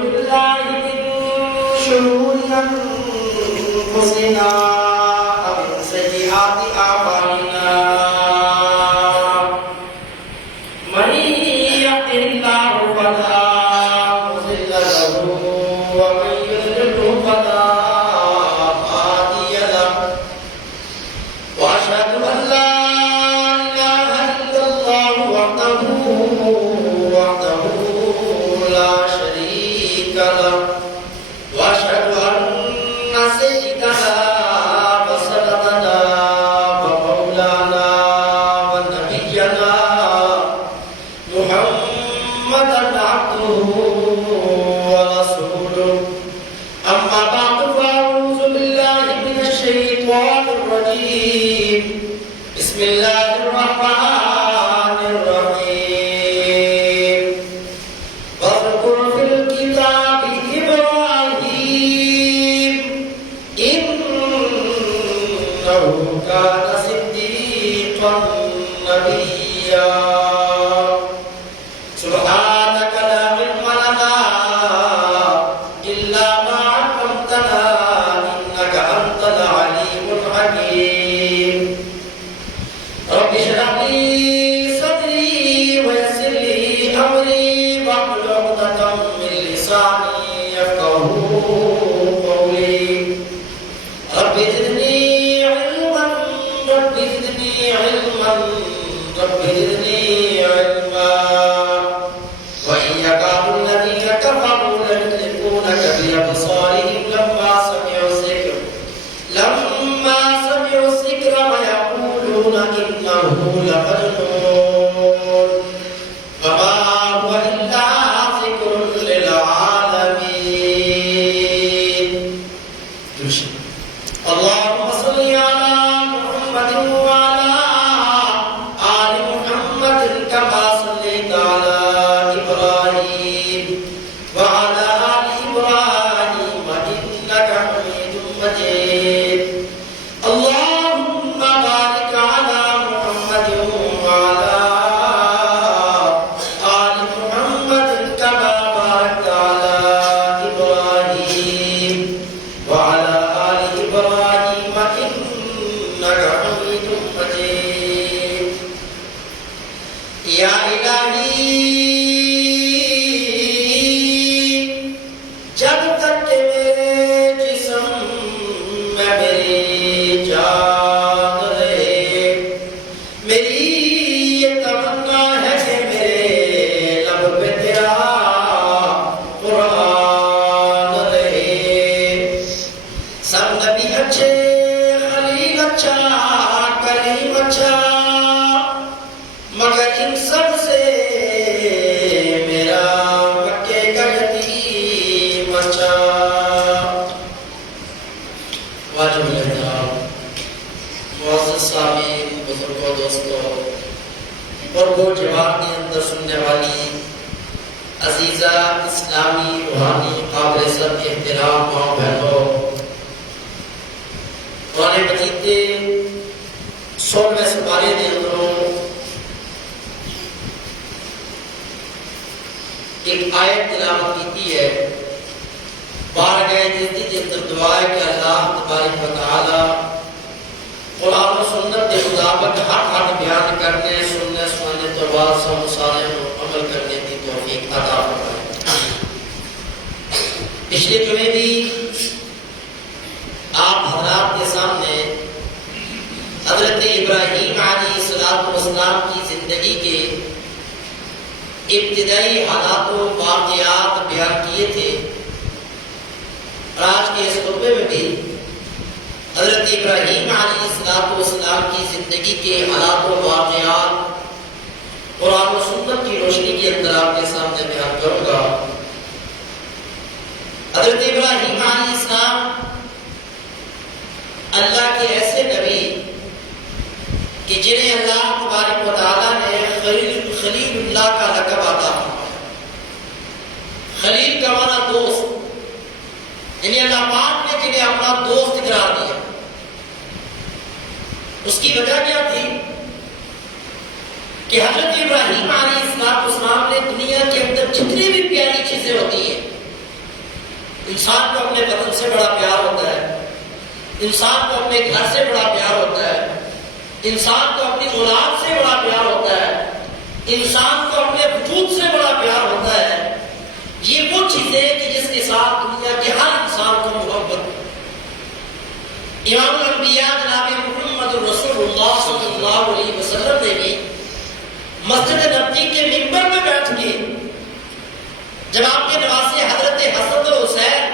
بالله من شرور أنفسنا ومن سيئات أعمالنا من يهده الله فلا مضل له ومن يضلل فلا هادي له وأشهد أن لا إله إلا الله وحده لا شريك له وأشهد أن سيدنا وسندنا ومولانا ونبينا محمدا عبده ورسوله أما بعد فأعوذ بالله من الشيطان الرجيم بسم الله الرحمن الرحيم واذكر في الكتاب إبراهيم إنه كان صديقا نبيا سبحانك لا علم لنا إلا ما علمتنا إنك أنت العليم الحكيم رب اشرح لي صدري ويسر لي أمري واحلل عقدة من لساني يفقهوا قولي رب زدني علما رب زدني علما رب زدني علما وإن يكاد الذين كفروا ليزلقونك بأبصارهم لما سمعوا الذكر ويقولون إنه لمجنون وما هو إلا ذكر للعالمين اللهم صل على محمد وعلى آل محمد كما صليت على إبراهيم وعلى آل إبراهيم إنك حميد مجيد اللهم بارك على محمد وعلى آل محمد كما باركت على إبراهيم وعلى آل إبراهيم إنك حميد مجيد يا إلهي جب تک کہ میرے جسم میں میری جان رہے میری یہ تمنا ہے کہ میرے لب پہ تیرا قرآن رہے سب نبی اچھے خلیل اچھا کریم اچھا مگر ان سب سے میرا مکے کا یتیم اچھا واجب الاحترام معزز سامعین بزرگوں دوستوں اور وہ جوان کے اندر سننے والی عزیزہ اسلامی روحانی قابل سب احترام ماں بہنوں قرآن مجید کے 16ویں سپارے کے اندروں ایک آیت تلاوت کی ہے بار گئے جلدی کے اندر دعا ہے کہ اللہ تبارک و تعالی قرآن و سنت کے مطابق حق بیان کرنے سننے سنانے تو بعد سب سارے عمل کرنے کی توفیق عطا فرمائے پچھلے جمعے بھی آپ حضرات کے سامنے حضرت ابراہیم علیہ السلام کی زندگی کے ابتدائی حالات و واقعات بیان کیے تھے اور آج کے اس خطبے میں بھی حضرت ابراہیم علیہ السلام کی زندگی کے حالات و واقعات قرآن و سنت کی روشنی کے اندر آپ کے سامنے بیان کروں گا حضرت ابراہیم علیہ السلام اللہ کے ایسے نبی کہ جنہیں اللہ تبارک و تعالیٰ نے خلیل اللہ کا لقب عطا فرمایا خلیل کا معنی دوست یعنی اللہ پاک نے جنہیں اپنا دوست قرار دیا اس کی وجہ کیا تھی کہ حضرت ابراہیم علیہ السلام نے دنیا کے اندر جتنی بھی پیاری چیزیں ہوتی ہیں انسان کو اپنے وطن سے بڑا پیار ہوتا ہے، انسان کو اپنے گھر سے بڑا پیار ہوتا ہے، انسان کو اپنی اولاد سے بڑا پیار ہوتا ہے، انسان کو اپنے وجود سے بڑا پیار ہوتا ہے۔ یہ وہ چیزیں کہ جس کے ساتھ دنیا کے ہر انسان کو محبت ہے۔ امام الانبیاء جناب محمد رسول اللہ صلی اللہ علیہ وسلم نے بھی مسجد نبوی کے ممبر میں بیٹھ کے جب آپ کے نواسے حضرت حسن اور حسین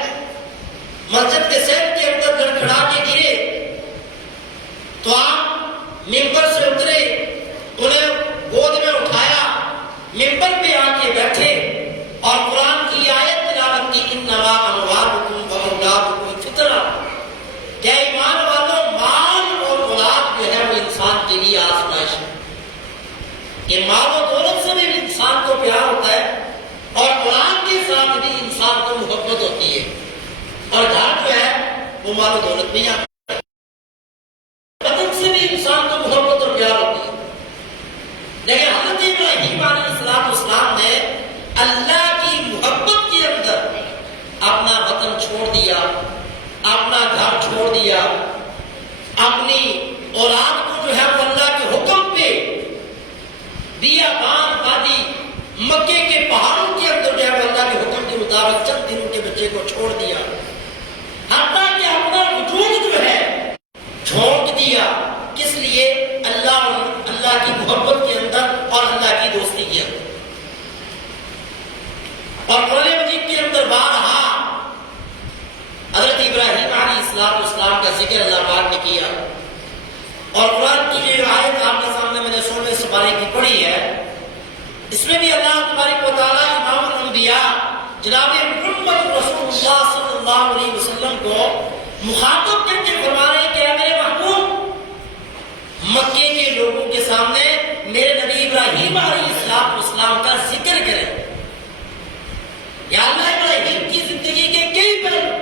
مسجد کے سیٹ کے اندر لڑکھڑا کے گرے تو آپ ممبر سے اترے، انہیں گود میں اٹھایا، ممبر پہ آ کے بیٹھے اور قرآن کی آیت تلاوت کی، انما اموالکم و اولادکم فتنہ، کہ ایمان والوں مال اور اولاد جو ہے وہ انسان کے لیے آزمائش ہے۔ کہ مال و دولت سے بھی انسان کو پیار ہوتا ہے اور اولاد کے ساتھ بھی انسان کو محبت ہوتی ہے، اور گھر جو ہے وہ مال و دولت بھی آتا ہے، بدن سے بھی انسان کو محبت اور پیار ہوتی ہے۔ لیکن حضرت ابراہیم علیہ السلام نے اللہ کی محبت کے اندر اپنا وطن چھوڑ دیا، اپنا گھر چھوڑ دیا، اپنی اولاد کو جو ہے وہ اللہ کے حکم پہ بیابان وادی مکے کے پہاڑوں کے اندر جو ہے وہ اللہ کے حکم کے مطابق چند دنوں کے بچے کو چھوڑ دیا، حتیٰ کہ اپنا وجود جو ہے جھونک دیا، کس لیے؟ اللہ کی محبت کے اندر اور اللہ کی دوستی کے اندر۔ اور قرآن مجید کے اندر بارہا حضرت ابراہیم علیہ السلام کا ذکر اللہ پاک نے کیا، اور قرآن کی جو آیت آپ کے سامنے میں نے 16ویں سپارے کی پڑھی ہے، اس میں بھی اللہ تبارک و تعالیٰ امام الانبیاء جناب محمد رسول اللہ صلی اللہ علیہ وسلم کو مخاطب کر کے فرما رہے ہیں کہ اے میرے محبوب، مکے کے لوگوں کے سامنے میرے نبی ابراہیم علیہ السلام کا ذکر کریں۔ یا اللہ، ابراہیم کی زندگی کے کئی پہلو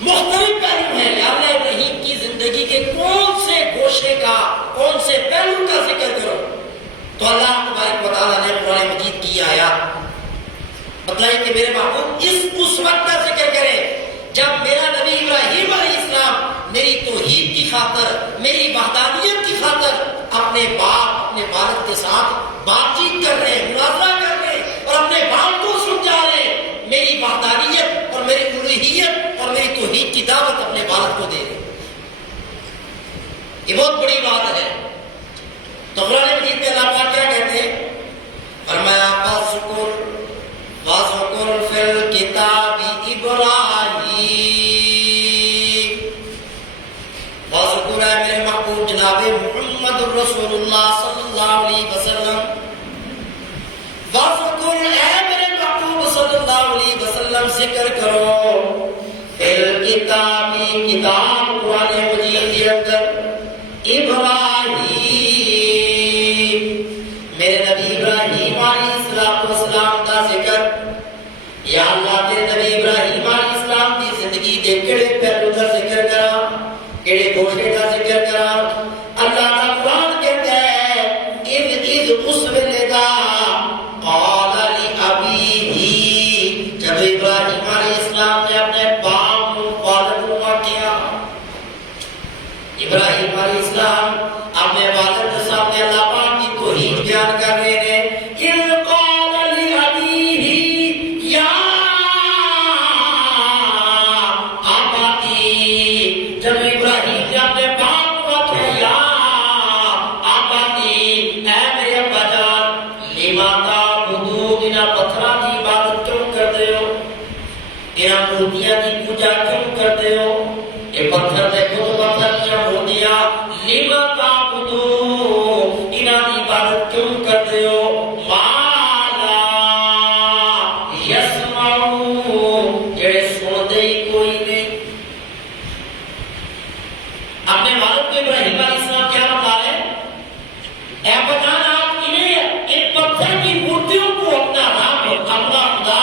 مختلف پہلو ہیں، یا اللہ ابراہیم کی زندگی کے کون سے گوشے کا، کون سے پہلو کا ذکر کرو؟ تو اللہ تبارک و تعالیٰ نے قرآن مجید کی آیات بتلائی کہ میرے محبوب اس وقت کا ذکر کریں جب میرا نبی ابراہیم علیہ السلام میری توحید کی خاطر، میری وحدانیت کی خاطر اپنے باپ، اپنے والد کے ساتھ بات چیت کر رہے ہیں، مناظرہ کر رہے ہیں، اور اپنے باپ کو سمجھا رہے ہیں، میری وحدانیت اور میری الوہیت اور میری توحید کی دعوت اپنے والد کو دے رہے ہیں۔ یہ بہت بڑی بات ہے۔ تو قرآن مجید میں اللہ پاک کیا کہتے ہیں؟ فرمایا وَاذْكُرْ فِي الْكِتَابِ إِبْرَاهِيمَ، وَاذْكُرْ ہے میرے محبوب جناب محمد رسول اللہ صلی اللہ علیہ وسلم، وَاذْكُرْ ہے میرے محبوب صلی اللہ علیہ وسلم ذکر کرو، فِي الْكِتَابِ کتاب قرآن مجید کے اندر، ابراہیم میرے نبی ابراہیم علیہ السلام کا ذکر۔ یا اللہ تیرے نبی ابراہیم علیہ السلام کی زندگی دے کیڑے پہلو کا ذکر کرا، کیڑے گوشے کا ذکر کرا۔ اللہ کا قرآن کہتا ہے اذ اس ویلے دا قال لأبیہ، جب ابراہیم علیہ السلام نے اپنے باپ کو والد کیا، ابراہیم علیہ السلام اپنے والد کے سامنے اللہ پاک کی توحید بیان کر رہے ہیں۔ جب ابراہیم نے اپنے باپ کو کہا آباتی، اے میرے ابا جان، لما تعبدون، انہاں پتھراں دی عبادت کیوں کرتے ہو؟ انہاں مورتیاں دی پوجا کیوں کرتے ہو؟ یہ پتھر دے خود پتھر کیا مورتیاں، لما تعبدون، انہاں دی عبادت کیوں کرتے ہو؟ مالا یسمعون، جڑے سنتے ہی کوئی نہیں۔ اپنے والد کو ابراہیم علیہ السلام کیا بتا رہے ہیں؟ اے بجان، آپ ان پتھر کی مورتیوں کو اپنا رب، اپنا خدا،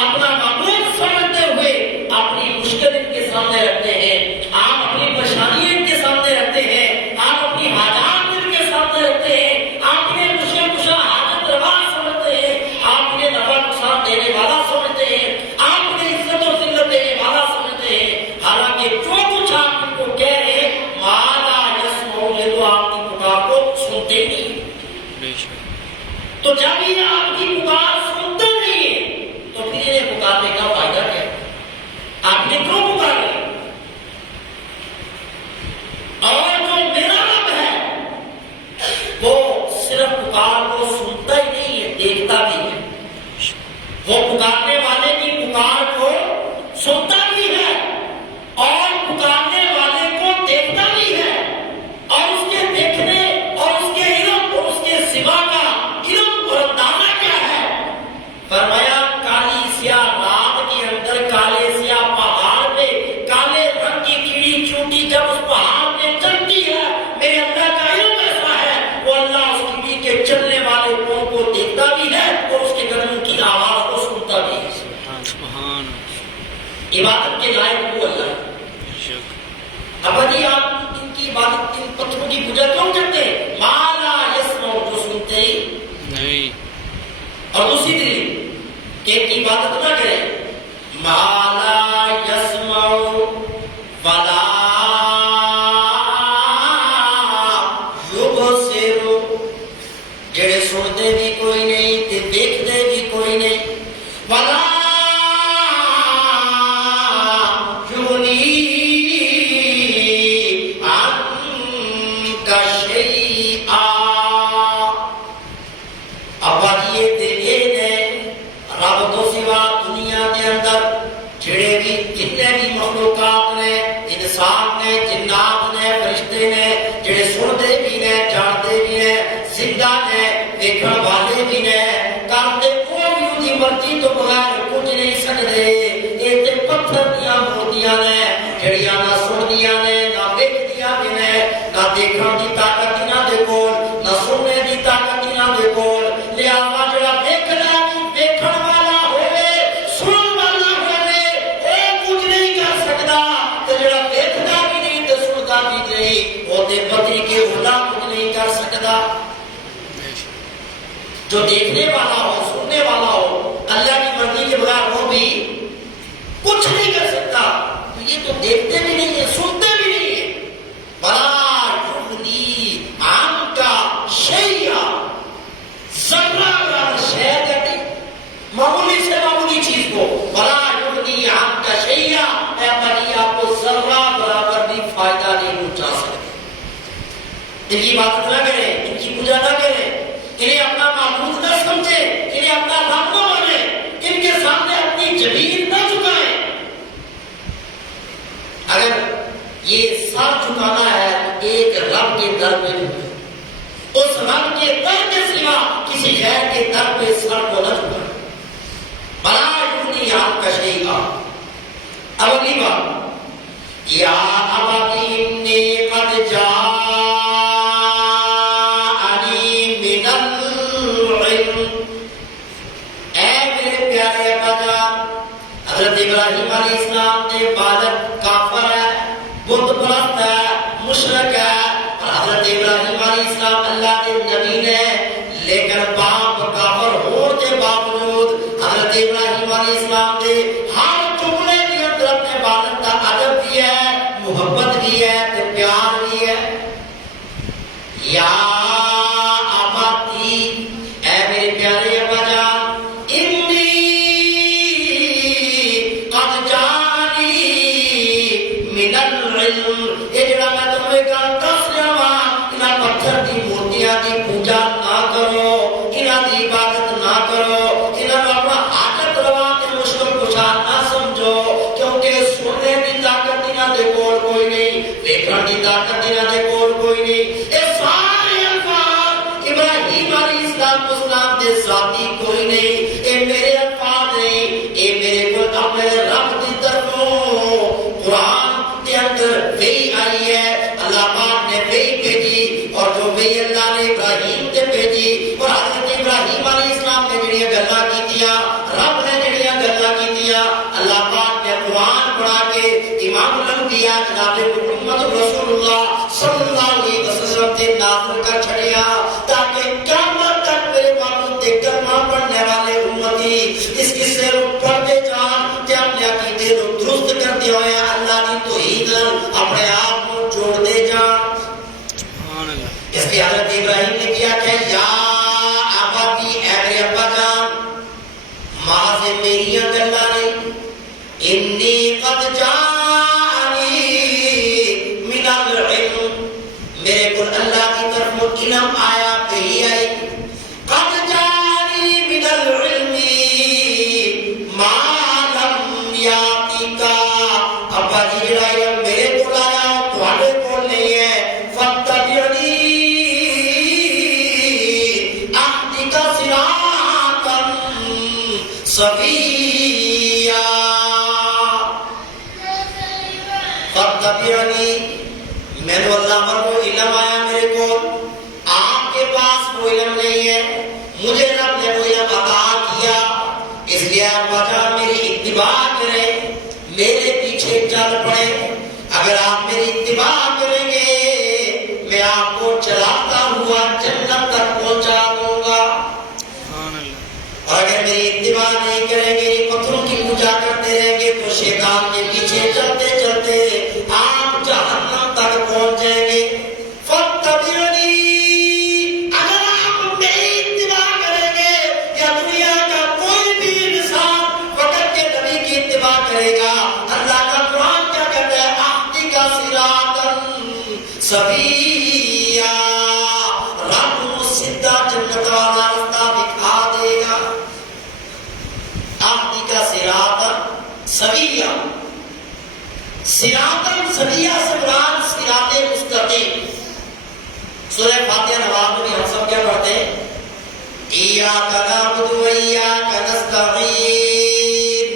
اپنا معبود سمجھتے ہوئے اپنی مشکل ان کے سامنے رکھتے کی پکار سنتے نہیں ہیں تو پھر انہیں پکارنے کا فائدہ کیا؟ آپ نے کیوں پکارے؟ اور جو میرا رب ہے وہ صرف پکار کو سنتا ہی نہیں ہے، دیکھتا بھی ہے۔ وہ پکارنے والے کی پکار کو سنتا بھی ہے اور پکارنے والے کو دیکھتا بھی ہے، اور اس کے دیکھنے اور اس کے علم اور اس کے سوا کا علم اور اندازہ کیا ہے؟ فرمایا کالی سیاہ رات کے اندر کالے سیاہ پہاڑ پہ کالے رنگ کی کیڑی چونٹی جب اس پہاڑ پہ چلتی ہے، میرے اللہ کا علم ایسا ہے وہ اللہ اس کیڑی کے چلنے والے پاؤں کو دیکھتا بھی ہے اور اس کے قدموں کی آواز کو سنتا بھی ہے۔ سبحان عبادت کے لائق وہ اللہ ہے۔ ابا جی آپ ان کی عبادت ان پتھروں کی پوجا کیوں کرتے ہیں؟ مالا یسمع، جو سنتے ہی نہیں۔ اور دوسری دلیل کہ ان کی عبادت نہ کریں، مالا یسمع ولا یبصر، جڑے سنتے بھی کوئی نہیں تے دیکھتے بھی کوئی نہیں، ولا دیکھنے والے بھی نے کرتے کوئی دی مرضی تو بغیر کچھ نہیں سکتے۔ یہ تے پتھر دیاں مورتیاں نے جڑیاں نہ سندیاں نے نہ ویکھدیاں بھی نے، نہ دیکھن دی طاقت انہاں دے کول نہ سننے دی طاقت انہاں دے کول۔ لہذا جڑا دیکھن والا ہوے سنن والا ہوے او کچھ نہیں کر سکدا، تے جڑا دیکھدا بھی نہیں تے سندا بھی نہیں او تے پتری کے اولا کچھ نہیں کر سکدا۔ جو دیکھنے والا ہو سننے والا ہو اللہ کی مرضی کے بغیر وہ بھی کچھ نہیں کر سکتا۔ تو یہ تو دیکھتے بھی نہیں ہے سنتے بھی نہیں ہے۔ بلا یغنی عنک شیئا، ذرہ برابر شے کہتے معمولی سے معمولی چیز کو بلا یغنی عنک شیئا، اے بنی آپ کو ذرہ برابر بھی فائدہ نہیں پہنچا سکتے۔ ان کی بات نہ کریں، ان کی پوجا نہ کریں، انہیں اپنا معبود نہ سمجھے، انہیں اپنا رب نہ مانے، ان کے سامنے اپنی جبین نہ جھکائیں۔ اگر یہ سر جھکانا ہے تو ایک رب کے در پہ جھکائیں، اس رب کے در کے سوا کسی غیر کے در پہ سر کو نہ جھکائیں۔ بلا یغنی عنک شیئا۔ اب اگلی بات، یا ابتی انی قد جاء ابراہیم علیہ السلام کے والد کافر ہے، بت پرست ہے، مشرک ہے، اور حضرت ابراہیم علیہ السلام اللہ کے نبی نے، لیکن باپ کافر ہونے کے باوجود حضرت ابراہیم علیہ السلام کے ہر جملے کے اندر اپنے والد کا ادب بھی ہے، محبت بھی ہے، پیار بھی ہے۔ یا ابتی، اے میرے پیارے ابا جان، یہ جڑا میں تمہیں گل دس رہا انہاں پتھر دی مورتیاں دی پوجا نہ کرو، انہاں دی عبادت نہ کرو، انہاں نوں اپنا حاجت روا تے مشکل کشا نہ سمجھو، کیونکہ سننے دی طاقت انہاں دے کول کوئی نہیں، دیکھن دی طاقت انہاں دے کول کوئی نہیں۔ اے سارے الفاظ ابراہیم علیہ السلام دے ذاتی کوئی نہیں، اے میرے الفاظ نہیں، اے میرے کول اپنے رب دی طرفوں قرآن کے اندر وہی آئی ہے، اللہ پاک نے وہی بھیجی، اور جو وہی اللہ نے ابراہیم تے بھیجی، اور حضرت ابراہیم علیہ السلام نے جڑیاں گلاں کیتیاں، رب نے جڑیاں گلاں کیتیاں، اللہ پاک نے قرآن پڑھا کے امام الانبیاء جناب محمد رسول اللہ صلی اللہ علیہ وسلم تے نازل کر چھڑیا، تاکہ قیامت تک میرے معبود دے کلمہ پڑھنے والے امتی اس قصے کو پڑھتے جان تے اپنے عقیدے کو درست کرتے ہوئے اللہ کی توحید اپنے آپ کو جوڑتے جان۔ اس کی حضرت ابراہیم نے کیا کہ یا ابتی، اے میرے ابا جان، میری گلا نہیں. انی قد جانی من العلم، میرے کو اللہ کی طرف علم آیا کہی آئی. قد جانی من العلم ما لم یاتک، ابا جی جڑا علم میرے کو آیا تھوڑے کو نہیں ہے. فاتبعنی اهدک صراطا سویا. فاتبعنی، میں نے اللہ کو علم آیا میرے کو، آپ کے پاس وہ علم نہیں ہے، مجھے رب نے وہ علم عطا کیا، اس لیے آپ وجہ میری اتباع کریں، میرے پیچھے چل پڑے. اگر آپ میری اتباع کریں گے میں آپ کو چلاتا ہوا جنت تک پہنچا دوں گا. سبحان اللہ. اور اگر میری اتباع نہیں کریں گے، پتھروں کی پوجا کرتے رہیں گے، تو شیطان کے پیچھے چلتے چلتے آپ جہنم تک پہنچ جائیں گے. فاتبعنی، اگر آپ میری اتباع کریں گے یا دنیا کا کوئی بھی انسان وقت کے نبی کی اتباع کرے گا، اللہ کا قرآن کیا کہتا ہے؟ اهدک صراطا سویا، رب کو سیدھا جنت والا راستہ دکھا دے گا. اهدک صراطا سویا، صراطا سویا سے مراد صراط مستقیم. سورہ فاتحہ نماز میں ہم سب کیا پڑھتے ہیں؟ ایاک نعبد و ایاک نستعین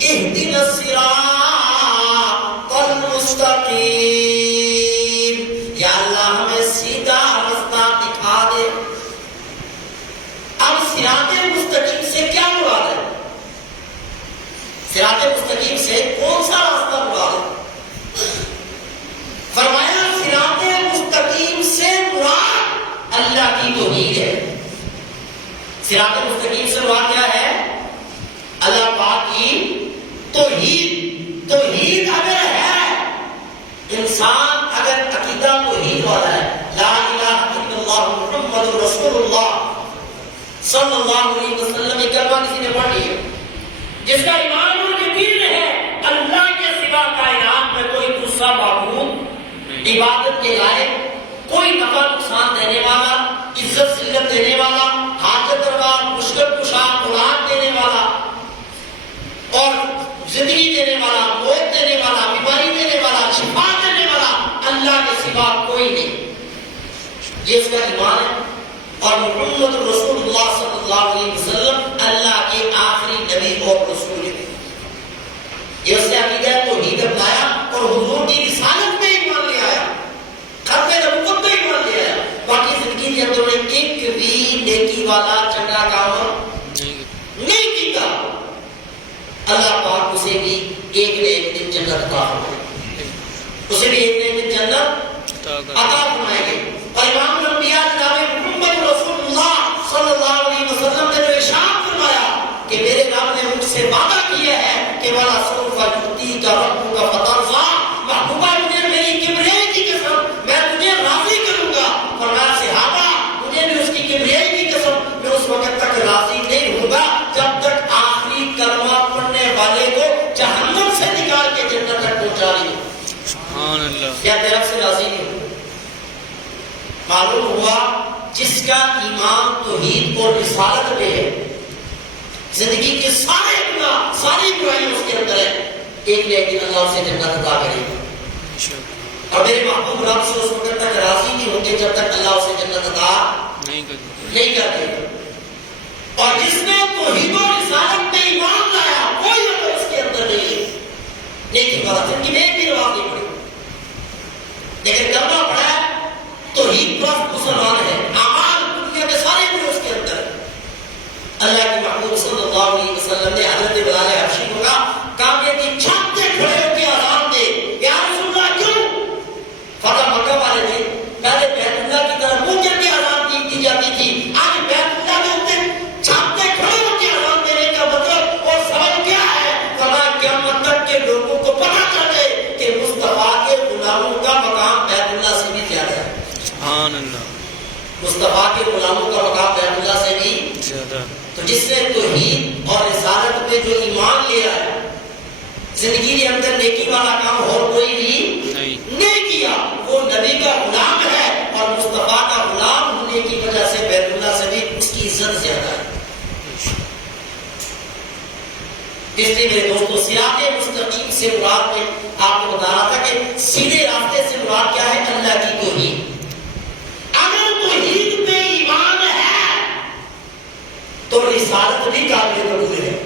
اہدنا الصراط المستقیم. یا اللہ ہمیں سیدھا راستہ دکھا دے. اب صراط مستقیم سے کیا مراد ہے؟ صراط مستقیم سے کون سا راستہ مراد ہے؟ فرمایا صراط مستقیم سے مراد اللہ کی توحید ہے. صراط مستقیم سے مراد کیا ہے؟ اللہ پاک کی توحید. توحید اگر ہے، انسان اگر عقیدہ توحید والا ہے، لا الہ الا اللہ محمد رسول اللہ صلی اللہ علیہ وسلم، یہ کلمہ کسی نے پڑھ لیا، جس کا ایمان اور یقین ہے اللہ کے سوا کائنات میں کوئی دوسرا معبود عبادت کے لائق، کوئی نفع نقصان دینے والا، عزت ذلت دینے والا، حاجت روا، مشکل کشا، اولاد دینے والا اور زندگی دینے والا، موت دینے والا، بیماری دینے والا، شفا دینے والا اللہ کے سوا کوئی نہیں. یہ اس کا ایمان ہے. اور محمد رسول اللہ صلی اللہ علیہ وسلم اللہ کے آخری نبی اور رسول ہیں. یہ اس نے عقیدہ توحید اپنایا اور حضور کی رسالت میں ایمان لے آیا، ختم نبوت میں ایمان لے آیا. باقی زندگی کے اندر ایک بھی نیکی والا چنگا کام نہیں کیتا. اللہ پاک اسے بھی ایک نہ ایک دن جنت عطا فرمائے، اسے بھی ایک نہ ایک دن جنت عطا فرمائے گے. اور امام الانبیاء جناب محمد رسول اللہ صلی اللہ علیہ وسلم نے جو ارشاد فرمایا کہ میرے رب نے مجھ سے وعدہ کیا ہے کہ وَلَا سَوْفَ يُؤْتِيكَ رَبُّكَ فَتَرْضَىٰ، محبوبہ مجھے میری کبریائی کی قسم میں تجھے راضی کروں گا. فرمایا صحابہ مجھے بھی اس کی کبریائی کی قسم میں اس وقت تک راضی نہیں ہوں گا جب تک آخری کلمہ پڑھنے والے کو جہنم سے نکال کے جنت تک پہنچا رہی ہوں. سبحان اللہ. کیا طرف سے راضی نہیں ہوں؟ معلوم ہوا جس کا ایمان توحید اور رسالت میں ہے، زندگی کے سارے گناہ ساری برائیاں اس کے اندر ہے، ایک نہ ایک دن اللہ اسے جنت عطا کرے گا. اور میرے محبوب رب سے اس وقت تک راضی نہیں ہوں گے جب تک اللہ اسے جنت عطا نہیں کر دے گا. اور جس نے توحید و رسالت میں ایمان لایا کوئی عمل اس کے اندر نہیں ہے، نیکی والا زندگی میں ایک بھی نماز نہیں پڑھی، لیکن کلمہ پڑھا ہے، توحید پرست مسلمان ہے، اعمال دنیا کے سارے گناہ اس کے اندر ہے. اللہ کے محبوب صلی اللہ علیہ وسلم نے حضرت بلال حبشی کو کہا کعبے کی چھت پہ کھڑے ہو کے اذان دے. یا رسول اللہ کیوں؟ فتح مکہ والے تھے، پہلے بیت اللہ کی طرف منہ کر کے اذان دی جاتی تھی، آج بیت اللہ کے اوپر چھت پہ کھڑے ہو کے نے توحید اور رسالت پہ جو ایمان لے آیا، زندگی کے اندر نیکی والا کام اور کوئی بھی نہیں کیا، وہ نبی کا غلام ہے، اور مصطفیٰ کا غلام ہونے کی وجہ سے بیت اللہ سے بھی اس کی عزت زیادہ ہے۔ اس لیے میرے دوستو، صراط مستقیم سے مراد میں آپ کو بتا رہا تھا کہ سیدھے راستے سے مراد کیا ہے؟ اللہ کی توحید۔ اگر توحید پہ ایمان ہے تو رسالت بھی قابل قبول ہے،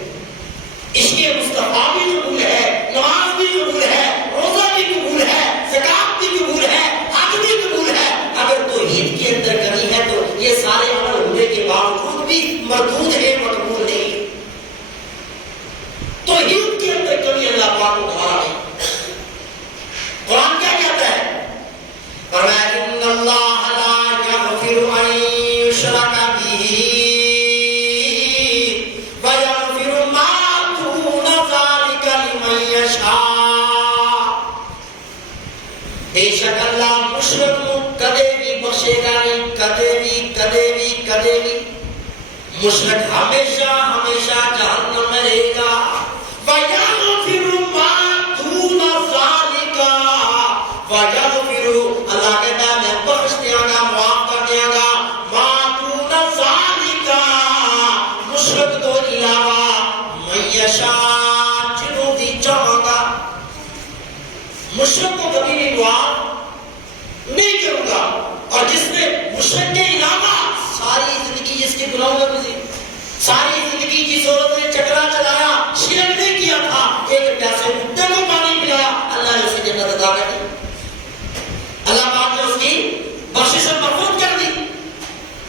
عشق مصطفیٰ بھی قبول ہے، نماز بھی قبول ہے، روزہ بھی قبول ہے، زکات بھی قبول ہے، حج بھی قبول ہے۔ اگر توحید کے اندر کمی ہے تو یہ سارے عمل ہونے کے باوجود بھی مردود ہے، مقبول نہیں۔ توحید کے اندر کمی اللہ پاک کو گوارا نہیں۔ قرآن کیا کہتا ہے؟ فرمایا ان اللہ لا یغفر ان یشرک بہ ویغفر ما دون ذلک لمن یشاء۔ بے شک اللہ مشرک کو کبھی بھی بخشے گا نہیں، کبھی بھی مشرک ہمیشہ ہمیشہ جہنم میں رہے گا۔ وَيَغْفِرُ مَا دُونَ ذَلِكَ وَيَغْفِرُ، اللہ کہتا ہے میں بخش دیا گا، معاف کر دیا گا، مَا دُونَ ذَلِكَ مشرک تو علاوہ، مَن یشاء جنہوں بھی چاہوں گا۔ مشرک کو کبھی بھی معاف نہیں کروں گا، اور جس نے مشرک کے علاوہ ساری زندگی جس کے گناہوں میں گزری، ساری زندگی جس عورت نے چکرا چلایا، شرک نہیں کیا تھا، ایک پیاسے کتے کو پانی پلایا، اللہ نے اسے جنت عطا کر دی، اللہ پاک نے اس کی بخشش محفوظ کر دی۔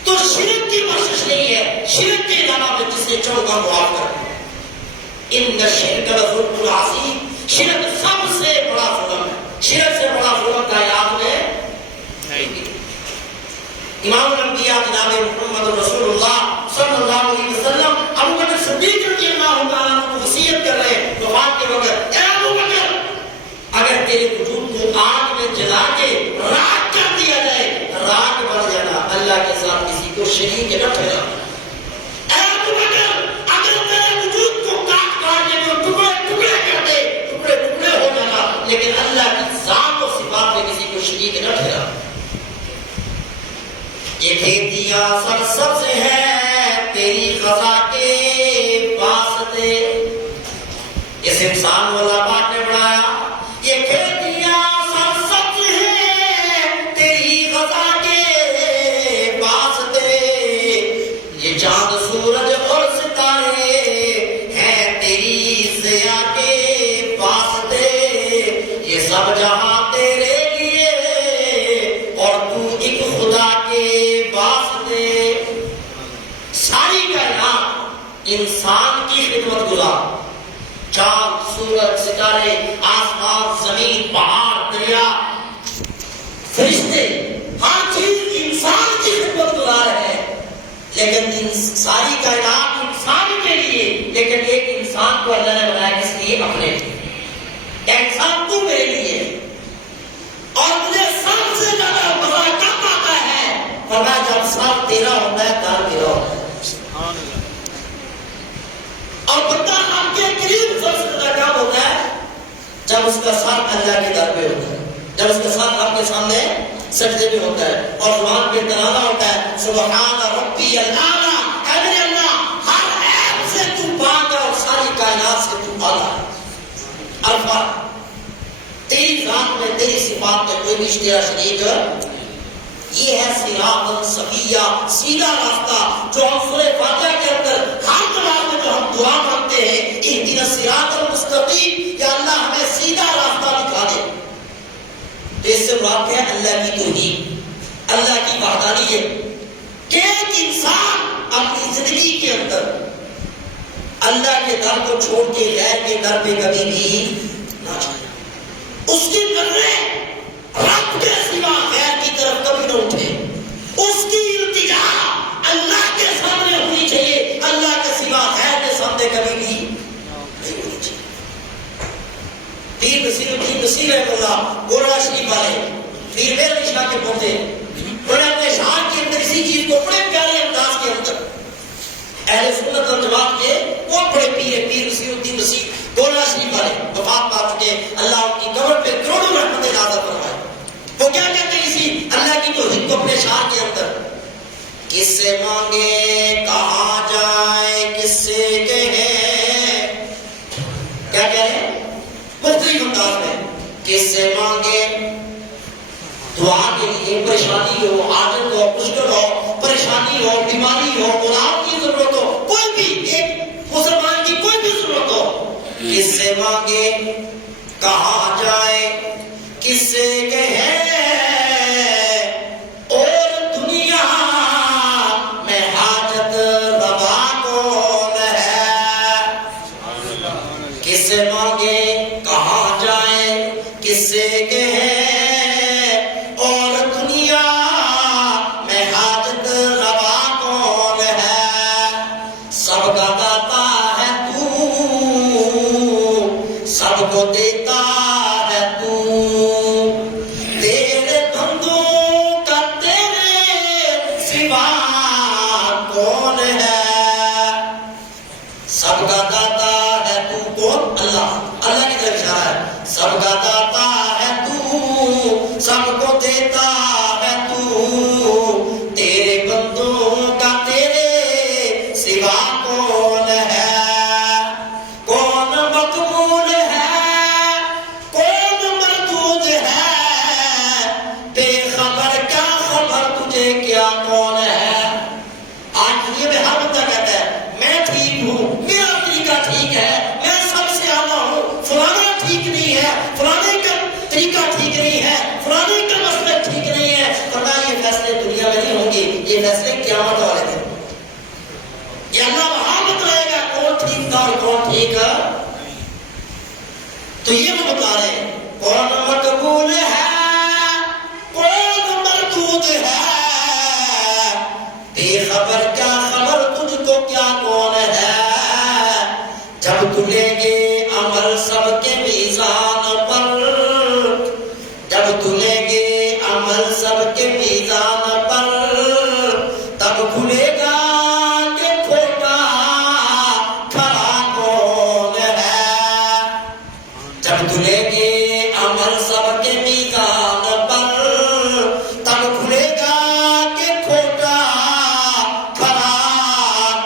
تو شرک کی بخشش نہیں ہے، شرک کے علاوہ میں جس نے چاہوں گا معاف کر دوں۔ ان الشرک لظلم عظیم، شرک سب سے بڑا ظلم ہے، شرک سے بڑا ظلم کائنات میں نہیں۔ امام الانبیاء جناب محمد رسول اللہ صلی اللہ علیہ وسلم ابو بکر صدیق رضی اللہ تعالیٰ عنہ کو وصیت کر رہے ہیں وفات کے وقت، اے ابو بکر اگر تیرے وجود کو آگ میں جلا کے راکھ کر دیا جائے، راکھ بن جانا، اللہ کے ساتھ کسی کو شریک نہ ٹھہرانا۔ اے ابو بکر اگر تیرے وجود کو کاٹ کے ٹکڑے ٹکڑے کر دے، ٹکڑے ٹکڑے ہو جانا، لیکن اللہ کی ذات و صفات میں کسی کو شریک نہ ٹھہرانا۔ یہ کھیتیاں سرسبز ہے تیری غذا کے واسطے، اس انسان کو اللہ پاک نے بڑھایا۔ یہ کھیتیاں سرسبز ہے تیری غذا کے واسطے، یہ چاند سورج اور ستارے ہیں تیری ضیاء کے واسطے، یہ سب جہاں تیرے لیے اور تو ایک خدا کے واسطے۔ ساری کائنات انسان کی خدمت گزار، چاند سورج ستارے آسمان زمین پہاڑ دریا فرشتے ہر چیز انسان کی خدمت گزار ہے، لیکن ساری کائنات انسان کے لیے، لیکن ایک انسان کو اللہ نے بنایا کس لیے؟ اپنے لیے۔ انسان تو میرے لیے، اور مجھے سب سے زیادہ مزہ کب آتا ہے؟ فرمایا جب سر تیرا ہوتا ہے در میرا ہوتا ہے، اور بندہ آپ کے قریب سب سے زیادہ کب ہوتا ہے؟ جب اس کا سر اللہ کے در پہ ہوتا ہے، جب اس کا سر آپ کے سامنے سجدے میں ہوتا ہے، اور زبان پہ ترانا ہوتا ہے، سبحان ربی الاعلی، اے میرے اللہ ہر عیب سے تو پاک ہے اور ساری کائنات سے تو اعلیٰ ہے۔ الفا تیری ذات میں تیری صفات میں کوئی بھی تیرا شریک، یہ ہے صراط سویہ، سیدھا راستہ، جو ہم سورہ فاتحہ کے اندر ہر نماز میں جو ہم دعا مانگتے ہیں، اہدنا الصراط المستقیم، یا اللہ ہمیں سیدھا راستہ دکھا دے۔ تو اس سے مراد ہے اللہ کی توحید، اللہ کی وحدانیت، کہ ایک انسان اپنی زندگی کے اندر اللہ کے در کو چھوڑ کے غیر کے در پہ کبھی بھی نہ جائے، اس کی نظریں رب کے سوا غیر کی طرف کبھی نہ اٹھے، اس کی التجا اللہ کے سامنے ہونی چاہیے، اللہ کے سوا غیر کے سامنے کبھی بھی نہیں ہونی چاہیے۔ پیر نصیر الدین نصیر رحمہ اللہ گورا شریف والے پیر میرے شاہ کے پہنچے، انہوں نے اپنے شاہ کے اندر اسی چیز کو بڑے پیارے انداز کے اندر اہل سنت والجماعت کے وہ بڑے پیر نصیر الدین نصیر گولڑا شریف والے وفات پا چکے، اللہ ان کی قبر پہ کروڑوں رحمتیں نازل فرمائے۔ وہ کیا کہتے ہیں اسی اللہ کی توحید کو اپنے شعر کے اندر، کس سے مانگے کہاں جائے کس سے کہیں، کیا کہہ رہے ہیں مختلف انداز میں، کس سے مانگے دعا کے لیے، پریشانی ہو، عادت ہو، مشکل ہو، پریشانی ہو، بیماری ہو، اولاد کی ضرورت ہو، کوئی بھی ایک مسلمان کی کوئی بھی ضرورت ہو، کس سے مانگے کہاں جائے کس سے کہے، اور دنیا میں حاجت روا کون ہے، کس سے مانگے کہاں جائے کس سے کہے، کو دیتا ہے تو، تیرے بندوں کا تیرے سوا کون ہے، سب کا داتا ہے تو کون، اللہ کی طرف اشارہ ہے، سب کا داتا ہے تو، سب کو دیتا ہے تو، تیرے بندوں کا تیرے سوا کون ہے، کون مقبول کیا کون ہے۔ آج دنیا میں ہر بندہ کہتا ہے میں ٹھیک ہوں، میرا طریقہ ٹھیک ہے، میں سب سے اعلیٰ ہوں، فلانا ٹھیک نہیں ہے، فلانے کا طریقہ ٹھیک نہیں ہے، فلانے کا مسئلہ ٹھیک نہیں ہے، فرمایا یہ فیصلے دنیا میں نہیں ہوں گے، یہ فیصلے قیامت والے دن، یہ اللہ وہاں بتلائے گا کون ٹھیک تھا اور کون ٹھیک ہے۔ تو یہ وہ بتا رہے ہیں کون مقبول ہے کون مردود ہے، بے خبر کیا خبر تجھ کو کیا کون ہے، جب تلیں گے عمل سب کے میزان پر، جب تلیں گے عمل سب کے میزان پر، تب کھلے گا کہ کھوٹا کھڑا کون ہے، جب تلیں گے عمل سب کے میزان پر، تب کھلے گا کہ کھوٹا کھڑا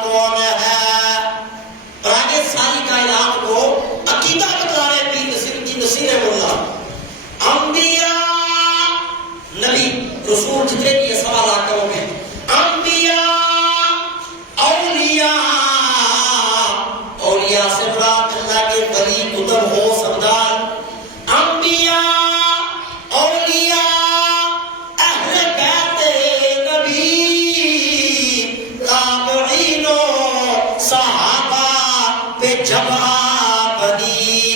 کون ہے۔ اور آگے ساری کائنات کو عقیدہ بتلا رہے پیر نصیر الدین نصیر اللہ، انبیاء نبی رسول جتنے بھی یہ سوالات کرو گے، انبیاء اولیاء، اولیاء سے مراد اللہ کے ولی کتب ہو سردار، انبیاء اولیاء اہل بیت نبی، تابعین و صحابہ پہ جمع بنی،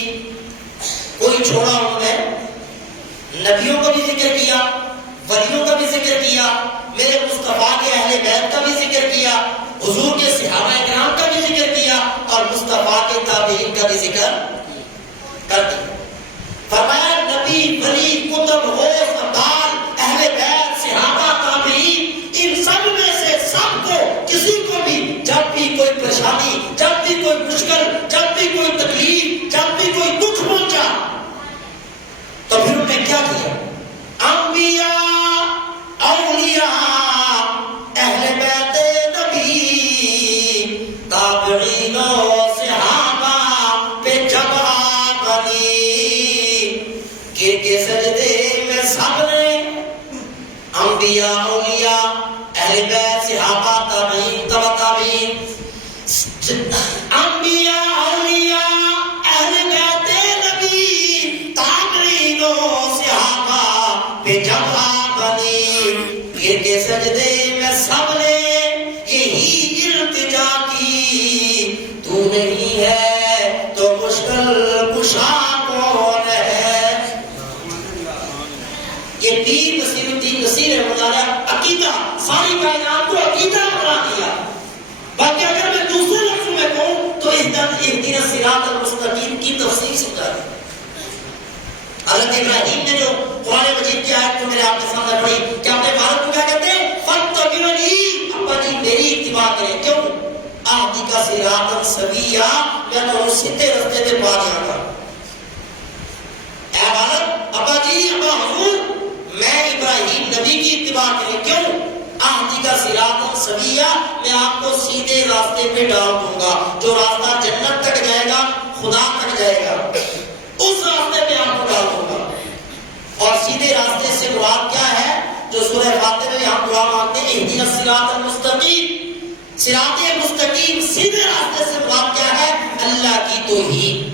کوئی چھوڑا انہوں نے، نبیوں کا بھی ذکر کیا، ولیوں کا بھی ذکر کیا، میرے مصطفیٰ کے اہل بیت کا بھی ذکر کیا، حضور کے صحابہ کرام کا بھی ذکر کیا، اور مصطفیٰ کے تابعین کا بھی ذکر کر دیا۔ فرمایا نبی ولی کتب ہو سردار اہل بیت صحابہ تابعین، ان سب میں سے سب کو کسی کو بھی جب بھی کوئی پریشانی، جب بھی کوئی مشکل، جب بھی کوئی تکلیف، جب بھی کوئی دکھ پہنچا تو پھر انہوں نے کیا کیا، انبیاء اولیاء اہل بیت نبی، تابعین و صحابہ پہ جمع بنی، گر کے سجدے میں سب نے، انبیاء اولیاء اہل بیت صحابہ تابعین تبع تابعین، انبیاء اولیاء اہل بیت نبی، تابعین و صحابہ پہ جمع بنی، گر کے سجدے میں سب نے یہی التجا کی، تو نہیں ہے تو مشکل کشا کون ہے۔ یہ پیر نصیر الدین نصیر اللہ عقیدہ ساری کائنات کو عقیدہ بنا دیا۔ باقی اگر میں دوسرے لفظوں میں کہوں تو اہدنا الصراط المستقیم کی تفسیر سمجھا دی۔ حضرت ابراہیم نے جو قرآن مجید کی آیت کو میرے آپ کے سامنے پڑھی کہ اپنے والد کو کیا کہتے ہیں، فاتبعونی، ابا جی میری اتباع کریں، کیوں؟ اهدک صراطا سویا، میں تو سیدھے راستے پہ پا دیا گا۔ اے والد، ابا جی، ابا حضور، میں ابراہیم نبی کی اتباع کریں، کیوں؟ اهدک صراطا سویا، میں آپ کو سیدھے راستے پہ ڈال دوں گا، جو راستہ جنت تک جائے گا، خدا تک جائے گا، اس راستے پہ آپ کو ڈال دوں گا۔ اور سیدھے راستے سے مراد کیا ہے؟ جو سورہ فاتحہ میں ہم دعا مانگتے ہیں، اہدنا الصراط المستقیم، صراط مستقیم، سیدھے راستے سے مراد کیا ہے؟ اللہ کی توحید۔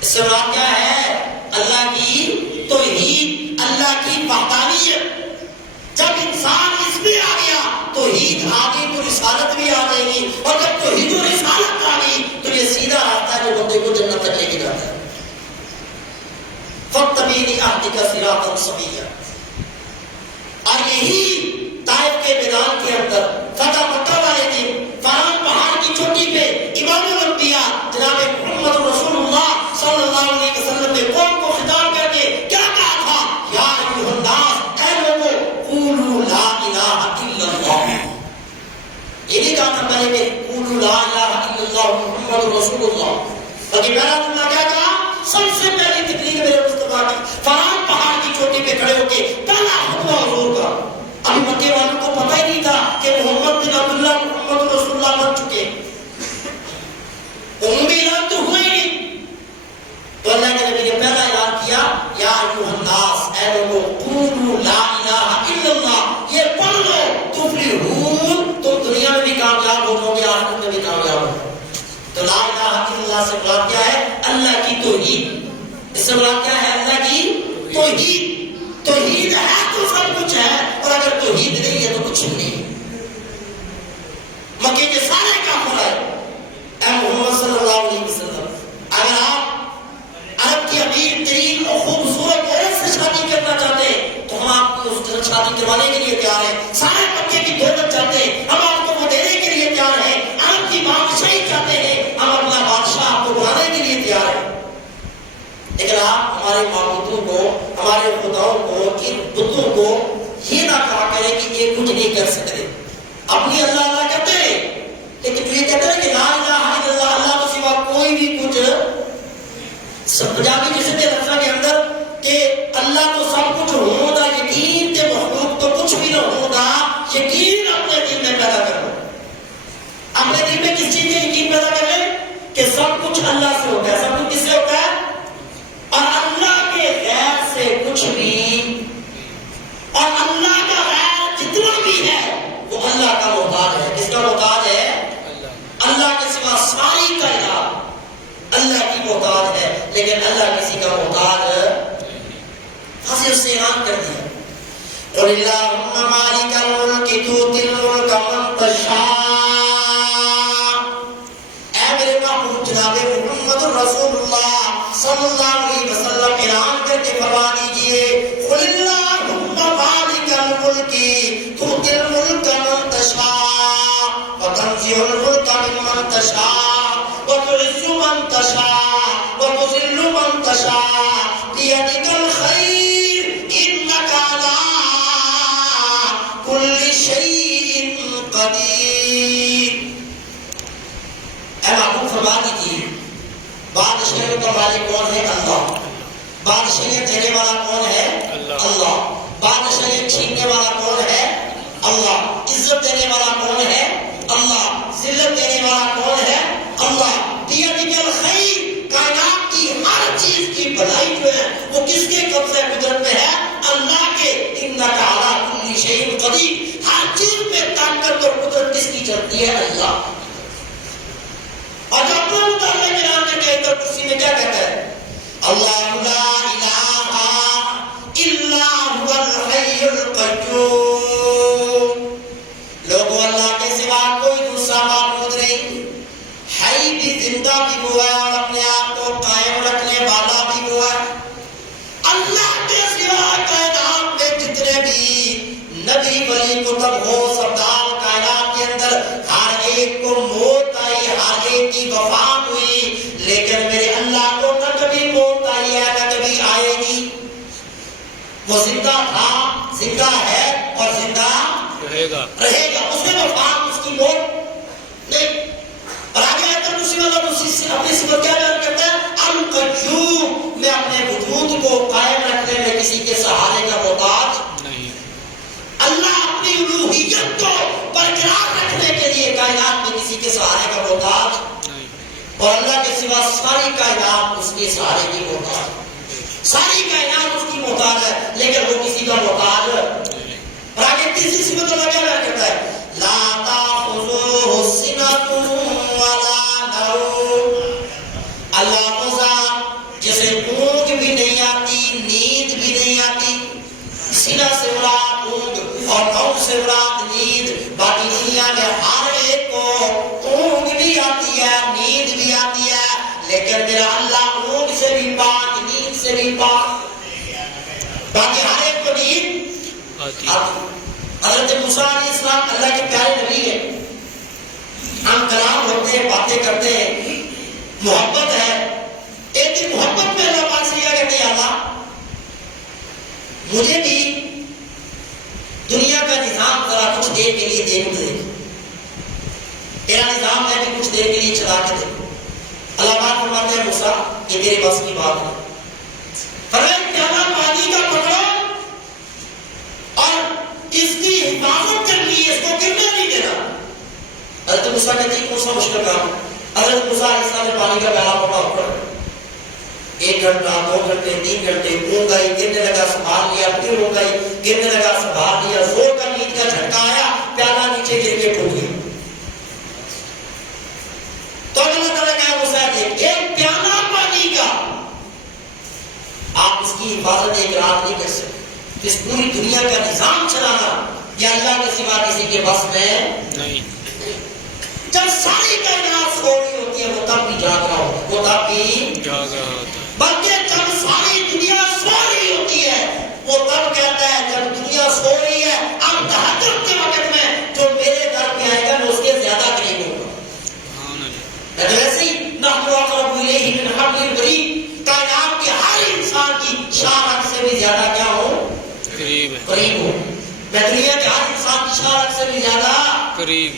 اس سے مراد کیا ہے؟ اللہ کی توحید، اللہ کی وحدانیت۔ جب انسان اس میں آ گیا، توحید آ گئی تو رسالت بھی آ جائے گی، اور جب توحید و رسالت آ گئی تو یہ سیدھا راستہ ہے جو بندے کو جنت تک لے کے جاتا ہے۔ فَاتَّبِعْنِي أَهْدِكَ صِرَاطًا سَوِيًّا۔ اور یہی طائف کے میدان کے اندر فتح مکہ والے دن فاران پہاڑ کی چوٹی پہ امام الانبیاء جناب محمد رسول اللہ صلی اللہ علیہ وسلم نے قوم کو خطاب کر کے کیا کہا تھا؟ یا ایھا الناس، اے لوگوں، قولوا لا الہ الا اللہ۔ یہ نہیں کہا تھا پہلے کہ قولوا لا الہ الا اللہ محمد رسول اللہ، بلکہ پہلا جملہ کیا کہا؟ سب سے پہلی تقریر میرے مصطفیٰ کی فران پہاڑ کی چوٹی پہ کھڑے ہو کے پہلا خطبہ حضور کا۔ ابھی مکے والوں کو پتہ ہی نہیں تھا کہ محمد بن عبداللہ محمد رسول اللہ بن چکے، عمومی اعلان تو ہوئے ہی نہیں۔ تو اللہ کے نبی نے پہلا اعلان کیا، یا ایھا الناس، اے لوگوں، قولوا لا الہ الا اللہ، یہ پڑھ لو تفلحون، تم دنیا میں بھی کامیاب ہو گے، آخرت میں بھی کامیاب ہو۔ تو لا الہ الا اللہ سے مراد کیا ہے؟ اللہ کی توحید۔ اس سے مراد کیا ہے؟ اللہ کی توحید۔ توحید ہے تو سب کچھ ہے، اور اگر توحید نہیں ہے تو کچھ نہیں۔ مکے کے سارے کافر آئے، اے محمد صلی اللہ علیہ وسلم، اگر آپ عرب کی امیر ترین اور خوبصورت عورت سے شادی کرنا چاہتے ہیں تو ہم آپ کو اس طرح شادی کروانے کے لیے تیار ہیں۔ سارے مکے کی دولت چاہتے ہیں، ہم آپ کو وہ دینے کے لیے تیار ہیں۔ عرب کی بادشاہی چاہتے ہیں، ہم اپنا بادشاہ آپ کو بنانے کے لیے تیار ہیں۔ لیکن آپ ہمارے معبودوں کو، ہمارے خداؤں کو، ان بتوں کو یہ نہ کہا کریں کہ یہ کچھ نہیں کر سکتے، اپنی اللہ اللہ کہتے ہیں، لیکن تو یہ کہتے ہیں کہ لا الہ الا اللہ، اللہ کے سوا کوئی بھی کچھ، پنجابی جیسے لفظ کے اندر کہ اللہ تو سب کچھ ہوگا، یقین کے مخلوق تو کچھ بھی نہ ہوگا، یقین اپنے دل میں پیدا کرو۔ اپنے دل میں کس چیز کا یقین پیدا کر لیں؟ کہ سب کچھ اللہ سے ہوتا ہے۔ سب کچھ کس سے ہوتا ہے؟ اور اللہ کے غیر سے کچھ بھی، اور اللہ کا غیر جتنا بھی ہے وہ اللہ کا محتاج ہے۔ کس کا محتاج ہے؟ اللہ کے سوا ساری کائنات اللہ کی محتاج ہے، لیکن اللہ کسی کا محتاج حاصل سے اعلان کر دیا، قل اللہم مالک الملک تؤتی الملک من تشاء۔ اے میرے محبوب جناب محمد رسول اللہ صلی اللہ علیہ وسلم اعلان کر کے فرما دیجئے، قل اللہم مالک الملک تؤتی الملک من تشاء وتنزع الملک ممن تشاء وتعز من تشاء وتذل من تشاء بیدک الخیر انک علی کل شیء قدیر۔ اے محبوب فرما دیجئے، بادشاہوں کا مالک کون ہے؟ اللہ۔ بادشاہیت دینے والا کون ہے؟ اللہ۔ بادشاہیت چھیننے والا کون ہے؟ اللہ۔ عزت دینے والا کون ہے؟ اللہ۔ ذلت دینے والا کون ہے؟ اللہ۔ بیدک الخیر، کائنات کی ہر چیز کی بھلائی جو ہے وہ کس کے قبضے قدرت میں ہے؟ اللہ کے۔ انک علی کل شیء قدیر، ہر چیز پہ طاقت اور قدرت کس کی چلتی ہے؟ اللہ۔ اور جو اپنے متعلق اعلان کر کے اندر کرسی میں کیا کہتا ہے؟ اللہ لا الہ الا هو الحی القیوم۔ لوگوں، اللہ کے سوا کوئی دوسرا معبود نہیں، حی بھی، زندہ بھی ہوا ہے اور اپنے آپ کو قائم رکھنے والا بھی ہوا ہے۔ اللہ کے سوا کائنات میں جتنے بھی نبی، ولی، کتب ہو، سردار کائنات کے اندر ہر ایک کو موت آئی، ہر ایک کی وفات ہوئی، لیکن میرے اللہ کو نہ کبھی موت آئی ہے نہ کبھی آئے گی۔ وہ زندہ تھا، زندہ ہے اور زندہ رہے گا۔ اس میں وفات، اس کی موت نہیں۔ اس کو کیا بیان کرتا ہے؟ القیوم، میں اپنے وجود کو قائم رکھنے میں کسی کے سہارے کا محتاج نہیں۔ اللہ اپنی الوہیت کو برقرار رکھنے کے لیے کائنات میں کسی کے سہارے کا محتاج نہیں۔ اور اللہ کے سوا ساری کائنات اس کے سہارے کی محتاج، ساری کائنات اس کی محتاج ہے لیکن وہ کسی کا محتاج ہے۔ اور آگے تیسری صفت اللہ کیا بیان کرتا ہے؟ لا تأخذوه سنة ولا نوم، اللہ کو ذات جسے اونگ بھی نہیں آتی، نیند بھی نہیں آتی، سینہ سے مراد اونگ اور نوم سے مراد نیند۔ باقی دنیا میں ہر ایک کو اونگ بھی آتی ہے، نیند بھی آتی ہے، لیکن میرا اللہ اونگ سے بھی پاک، نیند سے بھی پاک۔ باقی ہر ایک کو نیند آتی۔ حضرت موسیٰ علیہ السلام اللہ کے پیارے نبی ہیں، ہم کلام ہوتے ہیں، باتیں کرتے ہیں، محبت ہے۔ ایک دن محبت میں اللہ پاک سے کیا کہتے ہیں؟ اللہ مجھے بھی دنیا کا نظام ذرا کچھ دیر کے لیے دیکھ دے، تیرا نظام میں بھی کچھ دیر کے لیے چلا کے دے۔ اللہ پاک فرماتے ہیں موسیٰ یہ تیرے بس کی بات ہے، فرمایا پیالہ پانی کا پکڑو اور اس کی حفاظت کرنی ہے، اس کو گرنے نہیں دینا۔ حضرت موسیٰ کہتے ہیں کون سا مشکل کام؟ حضرت موسیٰ علیہ السلام نے پانی کا پیالہ پکڑا، 1 گھنٹہ 2 گھنٹے 3 گھنٹے، اونگ آئی گرنے لگا سنبھال لیا، پھر اونگ آئی گرنے لگا سنبھال لیا، زور کا نیند کا جھٹکا آیا، پیالہ نیچے گر کے ٹوٹ گیا۔ تو اللہ تعالیٰ نے کہا موسیٰ دیکھ ایک پیالہ پانی کا آپ اس کی حفاظت ایک رات نہیں کر سکتے، اس پوری دنیا کا نظام چلانا یہ اللہ کے سوا کسی کے بس میں نہیں۔ جب ساری کائنات سو رہی ہوتی ہے وہ تب بھی جاگ رہا ہوتا ہے، وہ تب بھی جاگ رہا ہوتا ہے۔ بلکہ جب ساری دنیا سو رہی ہوتی ہے وہ تب کہتا ہے جب دنیا سو رہی ہے اب تہجد کے وقت میں جو میرے در پہ آئے گا میں اس کے زیادہ قریب ہوگا۔ سبحان اللہ۔ ویسے ہی نحن اقرب الیہ من حبل الورید، کائنات کے ہر انسان کی شاخ سے بھی زیادہ کیا ہو؟ قریب ہے۔ قریب ہو۔ میں دنیا کے ہر انسان کی شاخ سے بھی زیادہ قریب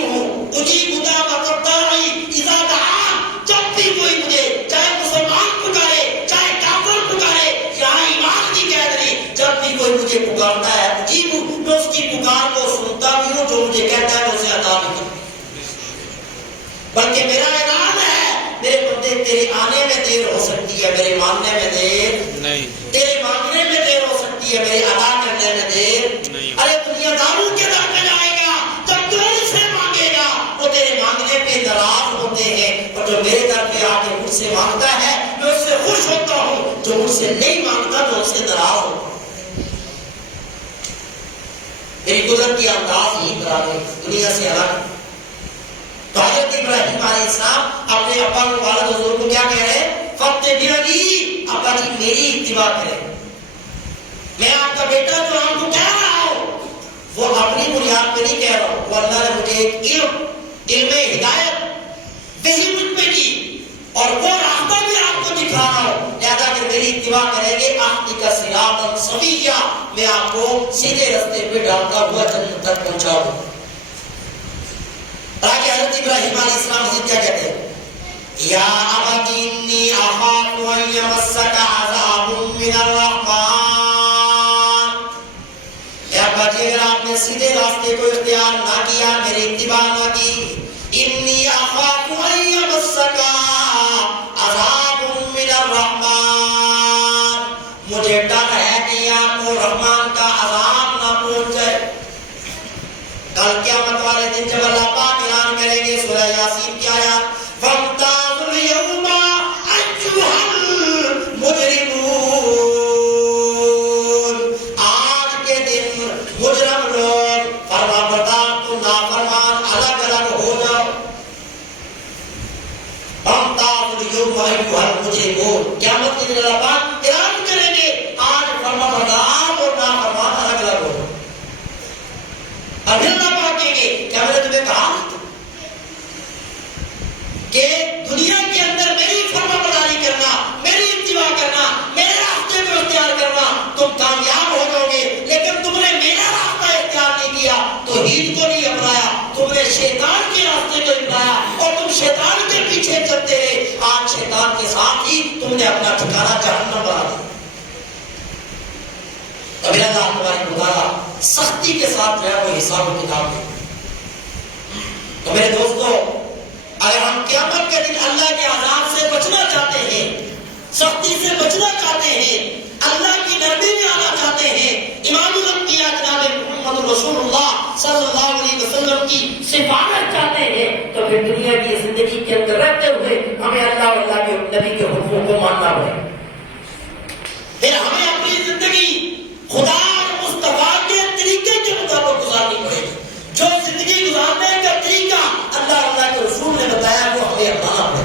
ہوں۔ اجیب دعوت الداعی اذا دعان، جب بھی کوئی مجھے چاہے مسلمان پکارے چاہے کافر پکارے، یہاں ایمان کی قید نہیں، جب بھی کوئی مجھے پکارتا ہے اجیب، میں اس کی پکار کو سنتا بھی ہوں، جو مجھے کہتا ہے میں اسے عطا بھی کروں۔ بلکہ میرا اعلان ہے میرے بندے تیرے آنے میں دیر ہو سکتی ہے، میرے ماننے میں دیر نہیں، تیرے مانگنے میں دیر ہو سکتی ہے، میرے ادا کرنے میں دیر نہیں۔ ارے دنیا داروں کے در پہ جائے گا، جب تو ان سے مانگے گا وہ تیرے مانگنے پہ ناراض ہوتے ہیں، اور جو میرے در پہ آ کے مجھ سے مانگتا ہے میں اس سے خوش ہوتا ہوں، جو مجھ سے نہیں مانگتا میں اس سے ناراض ہوتا ہوں۔ میری قدرت کی انداز ہی برابر دنیا سے الگ۔ تو حضرت ابراہیم علیہ السلام اپنے ابا کو والد حضور کو کیا کہہ رہے ہیں؟ فاتبعنی، ابا جی میری اتباع کریں، میں آپ کا بیٹا جو آپ کو کہہ رہا ہوں وہ اپنی بنیاد پہ نہیں کہہ رہا ہوں، وہ اللہ نے مجھے ایک علم ہدایت وحی مجھ پہ کی اور وہ راستہ بھی آپ کو دکھا رہا ہوں، لہذا اگر میری اتباع کریں گے اهدک صراطا سویا، میں آپ کو سیدھے راستے پہ ڈالتا ہوا جنت تک پہنچاؤں۔ آگے حضرت ابراہیم علیہ السلام حضرت کیا کہتے ہیں؟ یا ابت انی اخاف ان یمسک عذاب من الرحمن، اے ابا جی اگر آپ نے سیدھے راستے کو اختیار نہ کیا، میری اتباع نہ کی، انی اخاف ان یمسک عذاب من الرحمن، مجھے ڈر ہے کہ آپ کو رحمان کا عذاب نہ پہنچ جائے۔ کل قیامت والے دن جب اللہ پاک اعلان کریں گے سورہ یاسین کی آیات فَامْتَازُوا الْيَوْمَ أَيُّهَا الْمُجْرِمُونَ، آج کے دن مجرم لوگ فرمانبردار تو نافرمان الگ الگ ہو جاؤ۔ فَامْتَازُوا الْيَوْمَ أَيُّهَا الْمُجْرِمُونَ، قیامت کے دن اللہ پاک اعلان کریں گے آج فرمانبردار اور نافرمان الگ الگ ہو جاؤ۔ ابھی اللہ پاک کہیں گے کیا میں نے تمہیں کہا کہ دنیا کے اندر میری فرما برداری کرنا، میری اتباع کرنا، میرے راستے کو اختیار کرنا تم کامیاب ہو جاؤ گے، لیکن تم نے میرا راستہ اختیار نہیں کیا، توحید کو نہیں اپنایا، تم نے شیطان کے راستے کو اپنایا اور تم شیطان کے پیچھے چلتے رہے۔ آج شیطان کے ساتھ ہی تم نے اپنا ٹھکانہ جہنم بنا دیا. اب اللہ تبارک و تعالیٰ سختی کے ساتھ جو ہے وہ حساب و کتاب دے. تو میرے دوستو اگر ہم قیامت کے دن اللہ کے عذاب سے بچنا چاہتے ہیں, سختی سے بچنا چاہتے ہیں, اللہ کی نرمی میں آنا چاہتے ہیں, امام الانبیاء جناب محمد رسول اللہ صلی اللہ علیہ وسلم کی سفارت چاہتے ہیں, تو پھر دنیا کی زندگی کے اندر رہتے ہوئے ہمیں اللہ اور اللہ کے نبی کے حکموں کو ماننا پڑے. پھر ہمیں اپنی زندگی خدا اور مصطفیٰ کے طریقے کے مطابق گزارنی پڑے گی. جو زندگی گزارنے کا طریقہ اللہ اور اللہ کے رسول نے بتایا وہ ہمیں اپنانا پڑے.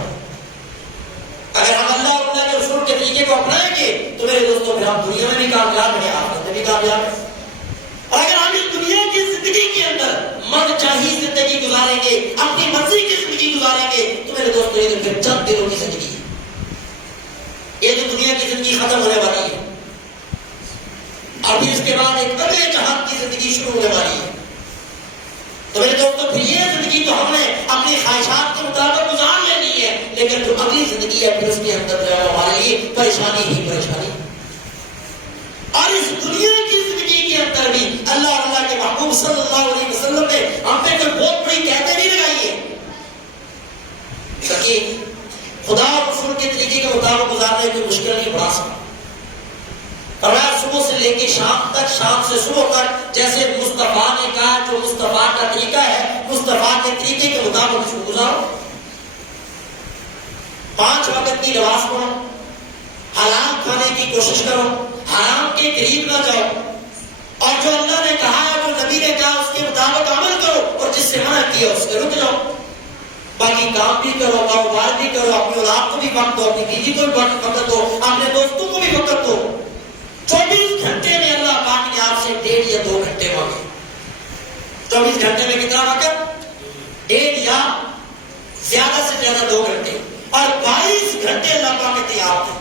اگر ہم اللہ اور اللہ کے رسول کے طریقے کو اپنائیں گے تو میرے دوستوں پھر ہم دنیا میں بھی کامیاب ہیں, آخرت میں بھی کامیاب ہیں. اور اگر ہم اس دنیا کی زندگی کے اندر من چاہی زندگی گزاریں گے, اپنی مرضی کی زندگی گزاریں گے, تو میرے دوستوں یہ پھر چند دنوں کی زندگی ہے. یہ تو دنیا کی زندگی ختم ہونے والی ہے, اور پھر اس کے بعد ایک اگلے جہان کی زندگی شروع ہونے والی ہے. تو میرے دوستوں پھر یہ زندگی تو ہم نے اپنی خواہشات کے مطابق گزار لینی ہے, لیکن جو اگلی زندگی ہے پھر اس کے اندر جو ہے ہمارے لیے پریشانی ہی پریشانی. اور اس دنیا کی زندگی کے اندر بھی اللہ اور اللہ کے محبوب صلی اللہ علیہ وسلم نے ہم پہ کوئی بہت بڑی قیدیں نہیں لگائی ہے. تاکہ خدا اور رسول کے طریقے کے مطابق گزارنے کی مشکل نہیں بڑھا سکتا. فرمایا صبح سے لے کے شام تک, شام سے صبح تک, جیسے مصطفیٰ نے کہا, جو مصطفیٰ کا طریقہ ہے مصطفیٰ کے طریقے کے مطابق اس کو گزارو. 5 وقت کی نماز پڑھو, حلال کھانے کی کوشش کرو, حرام کے قریب نہ جاؤ, اور جو اللہ نے کہا ہے, جو نبی نے کہا اس کے مطابق عمل کرو, اور جس سے منع کیا اس سے رک جاؤ. باقی کام بھی کرو, کاروبار بھی کرو, اپنی اولاد کو بھی وقت دو, اپنی بیوی کو بھی وقت دو, اپنے دوستوں کو بھی وقت دو. 24 گھنٹے میں اللہ پاک نے آپ سے 1.5 یا 2 گھنٹے مانگے. 24 گھنٹے میں کتنا وقت؟ 1.5 یا زیادہ سے زیادہ 2 گھنٹے, اور 22 گھنٹے اللہ پاک کے تیار تھے.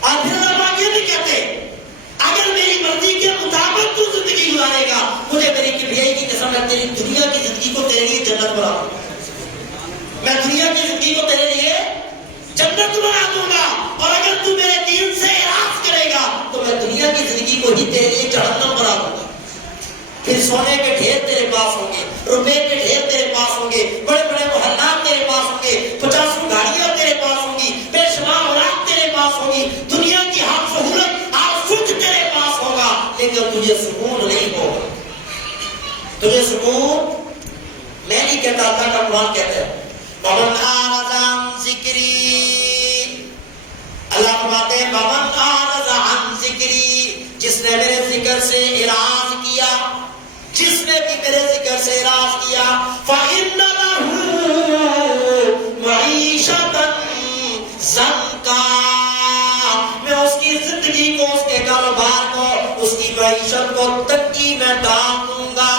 اور پھر اللہ پاک یہ بھی کہتے اگر میری مرضی کے مطابق تو زندگی گزارے گا, مجھے میری کبریائی کی قسم ہے تیری دنیا کی زندگی کو تیرے لیے جنت بنا دوں گا. میں دنیا کی زندگی کو تیرے لیے جنت بنا دوں گا, اور اگر تو میرے دین سے اعراض کرے گا تو میں دنیا کی زندگی کو ہی تیرے لیے جہنم بنا دوں گا. پھر سونے کے ڈھیر تیرے پاس ہوں گے, روپے کے ڈھیر تیرے پاس ہوں گے, بڑے بڑے محلات تیرے پاس ہوں گے, 50 گاڑیاں تیرے پاس ہوں گی, بے شمار اولاد تیرے پاس ہوگی, دنیا کی ہر سہولت ہر سکھ تیرے پاس ہوگا, لیکن تجھے سکون نہیں ہوگا. تجھے سکون میں نہیں کہتا, اللہ کا قرآن کہتا ہے وَمَنْ أَعْرَضَ عَنْ ذِكْرِي, اللہ فرماتے ہیں وَمَنْ أَعْرَضَ عَنْ ذِكْرِي, جس نے میرے ذکر سے اعراض کیا, جس نے بھی میرے ذکر سے اعراض کیا, فَإِنَّ لَهُ مَعِيشَةً ضَنْكًا, میں اس کی زندگی کو, اس کے کاروبار کو, اس کی معیشت کو تنگی میں ڈال دوں گا.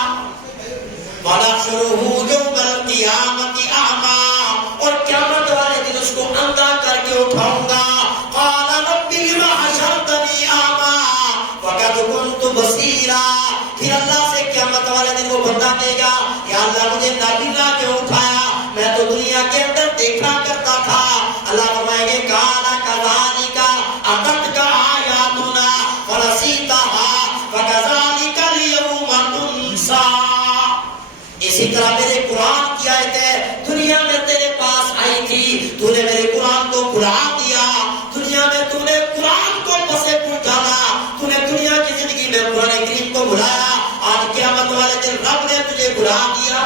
وَنَحْشُرُهُ يَوْمَ الْقِيَامَةِ أَعْمَىٰ, اور قیامت والے دن اس کو اندھا کر کے اٹھاؤں گا. قَالَ رَبِّ لِمَ حَشَرْتَنِي أَعْمَىٰ وَقَدْ كُنتُ بَصِيرًا, پھر اللہ سے قیامت والے دن وہ بندہ کہے گا یا اللہ مجھے نابینا کیوں اٹھایا, میں تو دنیا کے اندر دیکھا کرتا تھا. اللہ فرمائیں گے قَالَ كَذَٰلِكَ أَتَتْكَ آيَاتُنَا فَنَسِيتَهَا وَكَذَٰلِكَ الْيَوْمَ تُنسَىٰ. اسی طرح میرے قرآن کی آیتیں دنیا میں تیرے پاس آئی تھی, تو نے میرے قرآن کو بھلا دیا. دنیا میں تو نے قرآن کو پسے پھر ڈالا, تو نے دنیا کی زندگی میں قرآن کریم کو بھلایا. آج قیامت والے دن رب نے تجھے بھلا دیا.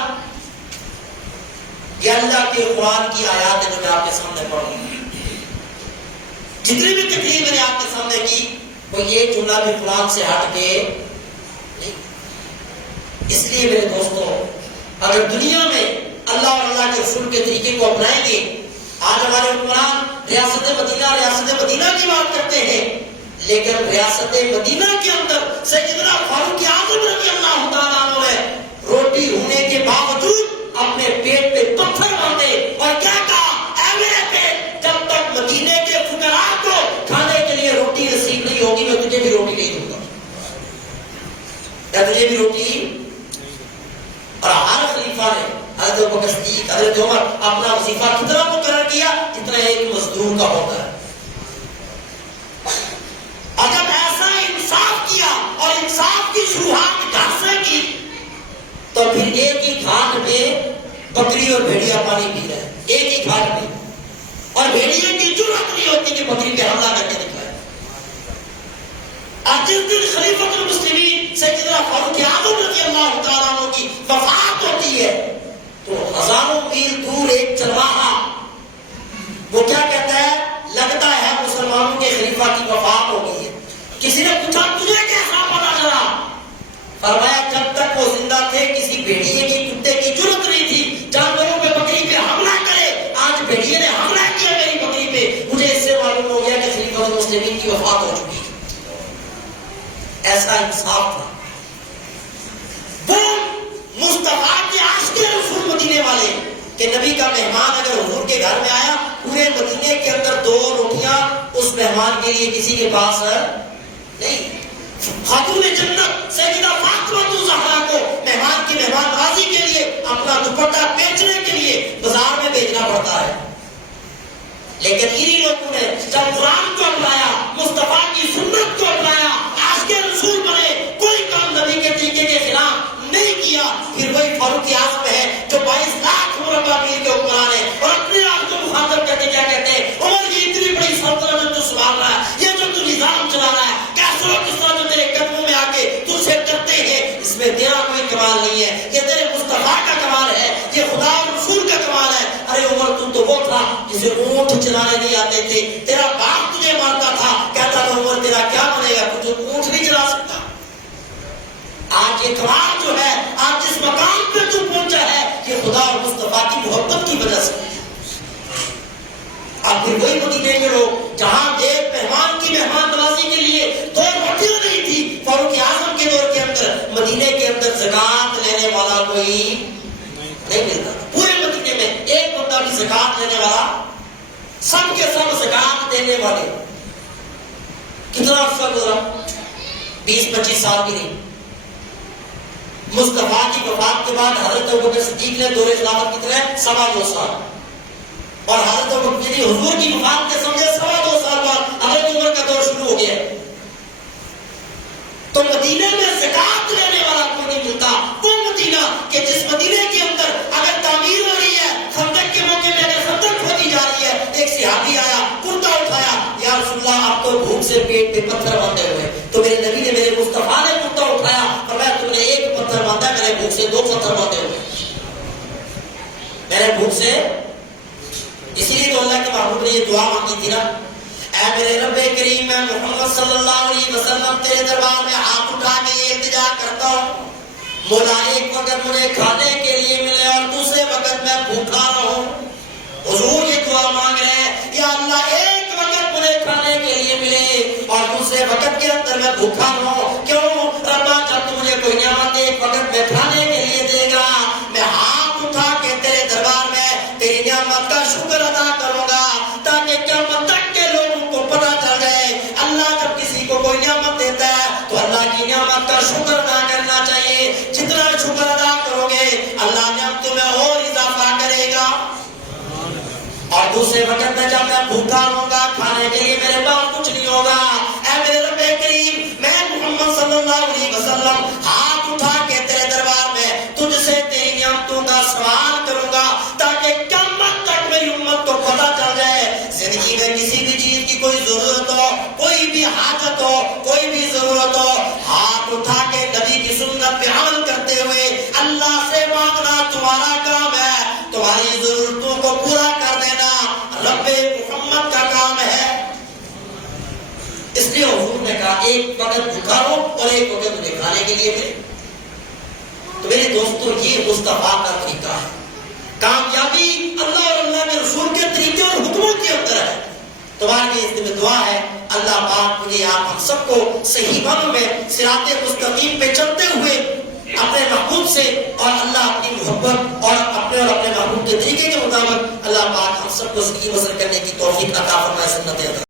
یہ اللہ کے قرآن کی آیات ہے جو میں آپ کے سامنے پڑھ رہا ہوں. جتنی بھی تقریر میں نے آپ کے سامنے کی وہ یہ جملہ بھی قرآن سے ہٹ کے نہیں. اس لیے میرے دوستوں اگر دنیا میں اللہ اور اللہ کے رسول کے طریقے کو اپنائیں گے, آج ہمارے حکمران ریاست مدینہ کی بات کرتے ہیں, لیکن ریاست مدینہ کے اندر سیدنا فاروق اعظم رضی اللہ تعالیٰ عنہ نے روٹی ہونے کے باوجود اپنے پیٹ پہ پتھر باندھے اور کیا کہا, اے میرے پیٹ, جب تک مدینے کے فقراء کو کھانے کے لیے روٹی نصیب نہیں ہوگی میں تجھے بھی روٹی نہیں دوں گا. کیا تجھے بھی روٹی؟ اور ہر خلیفہ نے حضرت ابوبکر صدیق, حضرت عمر اپنا وظیفہ کتنا مقرر کیا, جتنا جتنا ایک مزدور کا ہوتا ہے. اور جب ایسا انصاف کیا اور انصاف کی شروعات گھر سے کی تو پھر ایک ہی گھاٹ میں بکری اور بھیڑیا پانی پی رہے ہیں, ایک ہی گھاٹ میں, اور بھیڑیے کی جرأت نہیں ہوتی کہ بکری پہ حملہ کر کے دکھائے. اور جس دن خلیفۃ المسلمین سیدنا فاروق اعظم رضی اللہ تعالیٰ عنہ کی وفات ہوتی ہے تو ہزاروں میل دور ایک چرواہا وہ کیا کہتا ہے, لگتا ہے مسلمانوں کے خلیفہ کی وفات ہو گئی ہے. کسی نے پوچھا تجھے کیسا پتا چلا؟ فرمایا جب تک وہ زندہ تھے کسی بھیڑیے کی کتے کی جرأت نہیں تھی جانوروں پہ بکری پہ حملہ کرے. آج بھیڑیے نے حملہ کیا میری بکری پہ, مجھے اس سے معلوم ہو گیا کہ خلیفہ المسلمین کی وفات ہو چکی ہے. ایسا انصاف تھا. وہ مصطفیٰ کے عاشق رسول مدینے والے کہ نبی کا مہمان اگر حضور کے گھر میں آیا پورے مدینے کے اندر 2 روٹیاں اس مہمان کے لیے کسی کے پاس نہیں. خاتون جنت سیدہ فاطمہ الزہرا کو مہمان کی مہمان نوازی کے لیے اپنا دوپٹہ بیچنے کے لیے بازار میں بھیجنا پڑتا ہے. لیکن انہی لوگوں نے جب قرآن کو اپنایا, مصطفیٰ کی سنت کو اپنایا, عاشق رسول بنے, کوئی کام نبی کے طریقے کے خلاف نہیں کیا, پھر وہی فاروق اعظم ہے جو 22 لاکھ مربع میل کے حکمران ہے اور اپنے آپ کو مخاطب کرتے کیا کہتے ہیں, عمر یہ اتنی بڑی سلطنت جو سنبھال رہا ہے, یہ جو تو نظام چلا رہا ہے, کیسے کس طرح جو تیرے قدموں میں آ کے تجھ سے ڈرتے ہیں, اس میں تیرا کوئی کمال نہیں ہے, یہ تیرے مصطفیٰ کا کمال ہے, یہ خدا اور رسول کا کمال ہے. ارے عمر تو وہ تھا جسے اونٹ چلانے نہیں آتے تھے, تیرا باپ تجھے مارتا تھا, کہتا تھا عمر تیرا کیا بنے گا, تجھے اونٹ نہیں چلا سکتا. آج یہ کمال جو ہے, آج جس مقام پہ تو پہنچا ہے, یہ خدا اور مصطفیٰ کی محبت کی وجہ سے. اب پھر وہی مدینے کے لوگ جہاں ایک مہمان کی مہمان نوازی کے لیے 2 روٹیاں نہیں تھی, فاروق اعظم کے دور کے اندر مدینے کے اندر زکات لینے والا کوئی نہیں ملتا. پورے مدینے میں ایک بندہ بھی زکات لینے والا, سب کے سب زکات دینے والے. کتنا عرصہ گزرا, 20-25 سال بھی نہیں. مصطفیٰ کی وفات کے بعد حضرت ابوبکر صدیق نے دور خلافت کتنے 2.25 سال, اور حضرت ابوبکر حضور کی وفات کے سمجھے 2.25 سال بعد حضرت عمر کا دور شروع ہو گیا. تو مدینے میں زکات لینے والا کوئی نہیں ملتا. وہ مدینہ کہ جس مدینے کے اندر اگر تعمیر ہو رہی ہے, خندق کے موقع میں اگر خندق کھودی جا رہی ہے, ایک صحابی آیا, کرتا اٹھایا, یا رسول اللہ آپ تو بھوک سے پیٹ پہ پتھر باندھے ہوئے, تو میرے نبی نے, میرے مصطفیٰ نے کرتا اٹھایا, فرمایا تم نے ایک پتھر باندھا, میں نے بھوک سے 2 پتھر باندھے ہوئے, میں نے بھوک سے. اسی لیے تو اللہ کے محبوب نے یہ دعا مانگی تھی نا, اے میرے رب کریم, میں محمد صلی اللہ علیہ وسلم تیرے دربار میں ہاتھ اٹھا کے یہ التجا کرتا ہوں, مولا ایک وقت مجھے کھانے کے لیے ملے اور دوسرے وقت میں بھوکا رہوں. حضور یہ دعا مانگ رہے ہیں, یا اللہ ایک وقت مجھے کھانے کے لیے ملے اور دوسرے وقت کے اندر میں بھوکا رہوں. کیوں ربا, جب تو مجھے کوئی نعمت ایک وقت میں کھانے کے لیے دے گا, میں ہاتھ اٹھا کے تیرے دربار میں تیری نعمت کا شکر ادا کروں گا, تاکہ قیامت تک کے لوگوں کو پتہ چل جائے اللہ جب کسی کو کوئی نعمت دیتا ہے تو اللہ کی نعمت کا شکر ادا کرنا چاہیے. جتنا شکر ادا کرو گے اللہ نعمتوں میں اور اضافہ کرے گا. اور دوسرے وقت میں جب میں بھوکا رہوں گا, کھانے کے لیے میرے پاس کچھ نہیں ہوگا, اے میرے رب کریم, میں محمد صلی اللہ علیہ وسلم ہاتھ اٹھا کے تیرے دربار میں تجھ سے تیری نعمتوں کا سوال کروں گا, تاکہ قیامت تک میری امت کو پتہ چل جائے زندگی میں کسی بھی چیز کی کوئی ضرورت ہو, کوئی بھی حاجت ہو, کوئی بھی ضرورت ہو, ہاتھ اٹھا کے نبی کی سنت پہ عمل کرتے ہوئے اللہ سے مانگنا تمہارا کام ہے, تمہاری ضرورتوں کو پورا کر دینا رب محمد کا کام ہے. اس لیے حضور نے کہا ایک وقت بھوکا رہو اور ایک وقت مجھے کھانے کے لیے دے. تو میرے دوستوں, یہ مصطفیٰ کا طریقہ ہے. کامیابی اللہ اور اللہ کے رسول کے طریقے اور حکموں کے اندر ہے. تمہارے لیے اس میں دعا ہے, اللہ پاک مجھے آپ ہم سب کو صحیح معنوں میں صراط مستقیم پہ چلتے ہوئے اپنے محبوب سے اور اللہ اپنی محبت اور اپنے محبوب کے طریقے کے مطابق اللہ پاک ہم سب کو زندگی بسر کرنے کی توفیق عطا فرمائے. سنت